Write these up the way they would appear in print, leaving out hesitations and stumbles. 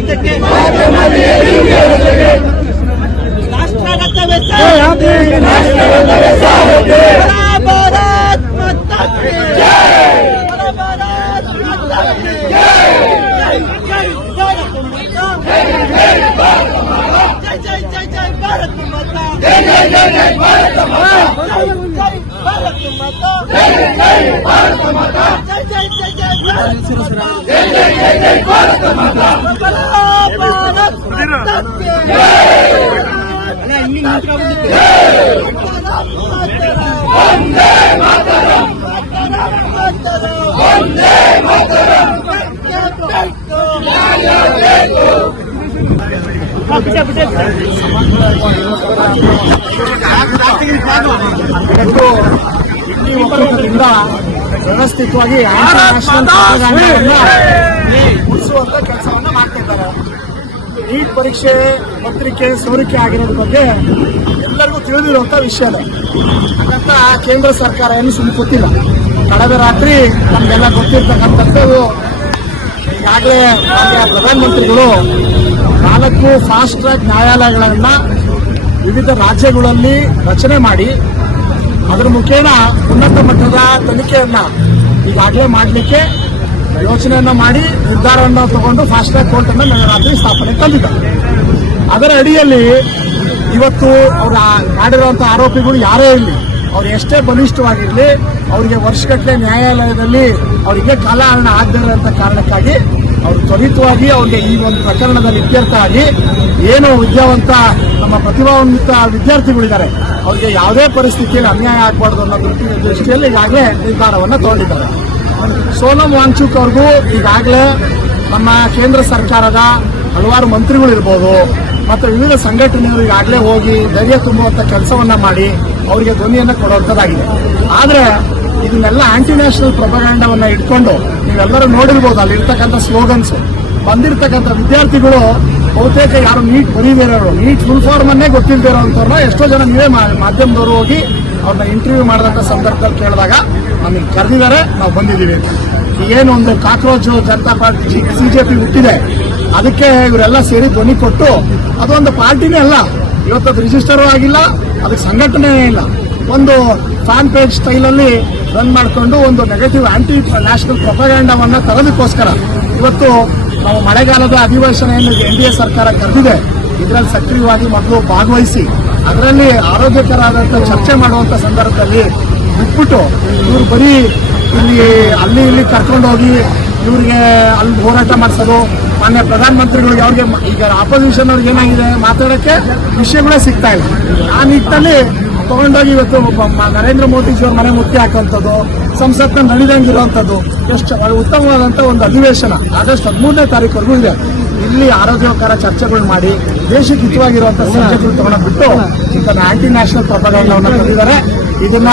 ರಾಜ್ಯಕ್ಕೆ ರಾಷ್ಟ್ರಗತ ವೆಚ್ಚ ಭಾರತ್ ಮಾತಾ ಕಿ ಜೈ, ಭಾರತ್ ಮಾತಾ ಕಿ ಜೈ, ಜೈ ಭಾರತ್ ಮಾತಾ, ಜೈ ಭಾರತ್ ಮಾತಾ, ಜೈ ಭಾರತ್ ಮಾತಾ, ಜೈ ಭಾರತ್ ಮಾತಾ, ಜೈ ಭಾರತ್ ಮಾತಾ, ಜೈ ಭಾರತ್ ಮಾತಾ, ಜೈ ಭಾರತ್ ಮಾತಾ, ಜೈ ಭಾರತ್ ಮಾತಾ, ಭಾರತ್ ಮಾತಾ ಕಿ ಜೈ, ವಂದೇ ಮಾತರಂ, ವಂದೇ ಮಾತರಂ, ನ್ಯಾಯ ಬೇಕು. ಒಕ್ಕೂಟದಿಂದ ವ್ಯವಸ್ಥಿತವಾಗಿ ಉಳಿಸುವಂತ ಕೆಲಸವನ್ನ ಮಾಡ್ತಿದ್ದಾರೆ. ನೀಟ್ ಪರೀಕ್ಷೆ ಪತ್ರಿಕೆ ಸೋರಿಕೆ ಆಗಿರೋದ್ರ ಬಗ್ಗೆ ಎಲ್ಲರಿಗೂ ತಿಳಿದಿರುವಂತ ವಿಷಯನೇ. ಹಾಗಂತ ಕೇಂದ್ರ ಸರ್ಕಾರ ಏನು ಸುಮ್ಮನೆ ಗೊತ್ತಿಲ್ಲ. ಕಳೆದ ರಾತ್ರಿ ನಮಗೆಲ್ಲ ಗೊತ್ತಿರ್ತಕ್ಕಂಥದ್ದು, ಈಗಾಗಲೇ ಪ್ರಧಾನಮಂತ್ರಿಗಳು 4 ಫಾಸ್ಟ್ ಟ್ರ್ಯಾಕ್ ನ್ಯಾಯಾಲಯಗಳನ್ನ ವಿವಿಧ ರಾಜ್ಯಗಳಲ್ಲಿ ರಚನೆ ಮಾಡಿ ಅದರ ಮುಖೇನ ಉನ್ನತ ಮಟ್ಟದ ತನಿಖೆಯನ್ನ ಈಗಾಗಲೇ ಮಾಡಲಿಕ್ಕೆ ಯೋಚನೆಯನ್ನ ಮಾಡಿ ನಿರ್ಧಾರವನ್ನು ತಗೊಂಡು ಫಾಸ್ಟ್ ಟ್ರ್ಯಾಕ್ ಕೋರ್ಟ್ ಅನ್ನು ರಾತ್ರಿ ಸ್ಥಾಪನೆ ತಂದಿದ್ದಾರೆ. ಅದರ ಅಡಿಯಲ್ಲಿ ಇವತ್ತು ಅವರು ಮಾಡಿರುವಂತಹ ಆರೋಪಿಗಳು ಯಾರೇ ಇರಲಿ, ಅವ್ರು ಎಷ್ಟೇ ಬಲಿಷ್ಠವಾಗಿರಲಿ, ಅವರಿಗೆ ವರ್ಷಗಟ್ಟಲೆ ನ್ಯಾಯಾಲಯದಲ್ಲಿ ಅವರಿಗೆ ಕಾಲಹರಣ ಆಗದಿರುವಂತ ಕಾರಣಕ್ಕಾಗಿ ಅವರು ತ್ವರಿತವಾಗಿ ಅವರಿಗೆ ಈ ಒಂದು ಪ್ರಕರಣದಲ್ಲಿ ಇತ್ಯರ್ಥ ಆಗಿ ಏನು ವಿದ್ಯಾವಂತ ನಮ್ಮ ಪ್ರತಿಭಾನ್ವಿತ ವಿದ್ಯಾರ್ಥಿಗಳಿದ್ದಾರೆ ಅವರಿಗೆ ಯಾವುದೇ ಪರಿಸ್ಥಿತಿಯಲ್ಲಿ ಅನ್ಯಾಯ ಆಗಬಾರ್ದು ಅನ್ನೋ ದೃಷ್ಟಿಯಲ್ಲಿ ಈಗಾಗಲೇ ನಿರ್ಧಾರವನ್ನು ತಗೊಂಡಿದ್ದಾರೆ. ಸೋನಂ ವಾಂಗ್ಚುಕ್ ಅವ್ರಿಗೂ ಈಗಾಗಲೇ ನಮ್ಮ ಕೇಂದ್ರ ಸರ್ಕಾರದ ಹಲವಾರು ಮಂತ್ರಿಗಳಿರ್ಬೋದು ಮತ್ತು ವಿವಿಧ ಸಂಘಟನೆಗಳು ಈಗಾಗಲೇ ಹೋಗಿ ಧೈರ್ಯ ತುಂಬುವಂತ ಕೆಲಸವನ್ನ ಮಾಡಿ ಅವರಿಗೆ ಧ್ವನಿಯನ್ನು ಕೊಡುವಂಥದ್ದಾಗಿದೆ. ಆದರೆ ಇದನ್ನೆಲ್ಲ ಆಂಟಿ ನ್ಯಾಷನಲ್ ಪ್ರೊಪಗಂಡವನ್ನ ಇಟ್ಕೊಂಡು ನೀವೆಲ್ಲರೂ ನೋಡಿರ್ಬೋದು, ಅಲ್ಲಿ ಇರ್ತಕ್ಕಂಥ ಸ್ಲೋಗನ್ಸ್ ಬಂದಿರತಕ್ಕಂಥ ವಿದ್ಯಾರ್ಥಿಗಳು ಬಹುತೇಕ ಯಾರು ನೀಟ್ ಬರೀದಿರೋರು, ನೀಟ್ ಫುಲ್ ಫಾರ್ಮ್ ಅನ್ನೇ ಗೊತ್ತಿಲ್ಲದೆ ಇರೋಂಥವ್ರನ್ನ ಎಷ್ಟೋ ಜನ ನೀವೇ ಮಾಧ್ಯಮದವರು ಹೋಗಿ ಅವ್ರನ್ನ ಇಂಟರ್ವ್ಯೂ ಮಾಡಿದಂಥ ಸಂದರ್ಭದಲ್ಲಿ ಕೇಳಿದಾಗ ನಮಗೆ ಕರೆದಿದ್ದಾರೆ, ನಾವು ಬಂದಿದ್ದೀವಿ. ಏನು ಒಂದು ಕಾಕ್ರೋಚ್ ಜನತಾ ಪಾರ್ಟಿ ಸಿಜೆಪಿ ಹುಟ್ಟಿದೆ, ಅದಕ್ಕೆ ಇವರೆಲ್ಲ ಸೇರಿ ಧ್ವನಿ ಕೊಟ್ಟು ಅದೊಂದು ಪಾರ್ಟಿನೇ ಅಲ್ಲ, ಇವತ್ತದು ರಿಜಿಸ್ಟರ್ ಆಗಿಲ್ಲ, ಅದಕ್ಕೆ ಸಂಘಟನೆಯೇ ಇಲ್ಲ, ಒಂದು ಫ್ಯಾನ್ ಪೇಜ್ ಸ್ಟೈಲಲ್ಲಿ ರನ್ ಮಾಡಿಕೊಂಡು ಒಂದು ನೆಗೆಟಿವ್ ಆಂಟಿ ನ್ಯಾಷನಲ್ ಪ್ರೊಪಗಂಡವನ್ನ ತರೋದಕ್ಕೋಸ್ಕರ ಇವತ್ತು ನಾವು ಮಳೆಗಾಲದ ಅಧಿವೇಶನೆಯನ್ನು NDA ಸರ್ಕಾರ ಕರೆದಿದೆ. ಇದರಲ್ಲಿ ಸಕ್ರಿಯವಾಗಿ ಮೊದಲು ಭಾಗವಹಿಸಿ ಅದರಲ್ಲಿ ಆರೋಗ್ಯಕರವಾದಂಥ ಚರ್ಚೆ ಮಾಡುವಂಥ ಸಂದರ್ಭದಲ್ಲಿ ಬಿಟ್ಬಿಟ್ಟು ಇವರು ಬರೀ ಇಲ್ಲಿ ಕರ್ಕೊಂಡೋಗಿ ಇವರಿಗೆ ಅಲ್ಲಿ ಹೋರಾಟ ಮಾಡಿಸೋದು, ಮಾನ್ಯ ಪ್ರಧಾನಮಂತ್ರಿಗಳಿಗೆ ಅವ್ರಿಗೆ ಈಗ ಆಪೋಸಿಷನ್ ಅವ್ರಿಗೆ ಏನಾಗಿದೆ ಮಾತಾಡೋಕ್ಕೆ ವಿಷಯಗಳೇ ಸಿಗ್ತಾ ಇಲ್ಲ. ಆ ನಿಟ್ಟಿನಲ್ಲಿ ತಗೊಂಡೋಗಿ ಇವತ್ತು ನರೇಂದ್ರ ಮೋದಿಜಿಯವ್ರ ಮನೆ ಮುತ್ತಿ ಹಾಕುವಂಥದ್ದು, ಸಂಸತ್ನ ನಡಿದಂಗಿರುವಂಥದ್ದು ಎಷ್ಟು ಉತ್ತಮವಾದಂಥ ಒಂದು ಅಧಿವೇಶನ ಆಗಸ್ಟ್ 13ನೇ ತಾರೀಕುವರೆಗೂ ಇದೆ. ಇಲ್ಲಿ ಆರೋಗ್ಯಕರ ಚರ್ಚೆಗಳು ಮಾಡಿ ದೇಶಕ್ಕೆ ಹಿತವಾಗಿರುವಂಥ ಸಬ್ಜೆಕ್ಟ್ಗಳು ತಗೊಂಡು ಬಿಟ್ಟು ಇಂಥ ಆಂಟಿ ನ್ಯಾಷನಲ್ ಪ್ರಪಗಂಡವನ್ನು ತಂದಿದ್ದಾರೆ. ಇದನ್ನ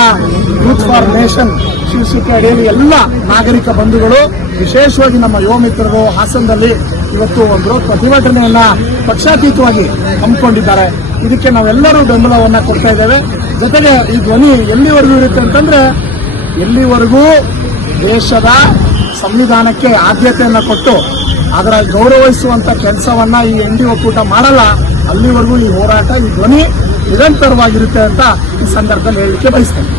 ಯೂತ್ ಫಾರ್ ನೇಷನ್ ಶೀರ್ಷಿಕೆ ಅಡಿಯಲ್ಲಿ ಎಲ್ಲ ನಾಗರಿಕ ಬಂಧುಗಳು, ವಿಶೇಷವಾಗಿ ನಮ್ಮ ಯುವ ಮಿತ್ರರು ಹಾಸನದಲ್ಲಿ ಇವತ್ತು ಒಂದು ಪ್ರತಿಭಟನೆಯನ್ನ ಪಕ್ಷಾತೀತವಾಗಿ ಹಮ್ಮಿಕೊಂಡಿದ್ದಾರೆ. ಇದಕ್ಕೆ ನಾವೆಲ್ಲರೂ ಬೆಂಬಲವನ್ನ ಕೊಡ್ತಾ ಇದ್ದೇವೆ. ಜೊತೆಗೆ ಈ ಧ್ವನಿ ಎಲ್ಲಿವರೆಗೂ ಇರುತ್ತೆ ಅಂತಂದ್ರೆ, ಎಲ್ಲಿವರೆಗೂ ದೇಶದ ಸಂವಿಧಾನಕ್ಕೆ ಆದ್ಯತೆಯನ್ನ ಕೊಟ್ಟು ಅದರ ಗೌರವಿಸುವಂತ ಕೆಲಸವನ್ನ ಈ ND ಒಕ್ಕೂಟ ಮಾಡಲ್ಲ, ಅಲ್ಲಿವರೆಗೂ ಈ ಹೋರಾಟ, ಈ ಧ್ವನಿ ನಿರಂತರವಾಗಿರುತ್ತೆ ಅಂತ ಈ ಸಂದರ್ಭದಲ್ಲಿ ಹೇಳಲಿಕ್ಕೆ ಬಯಸ್ತೇನೆ.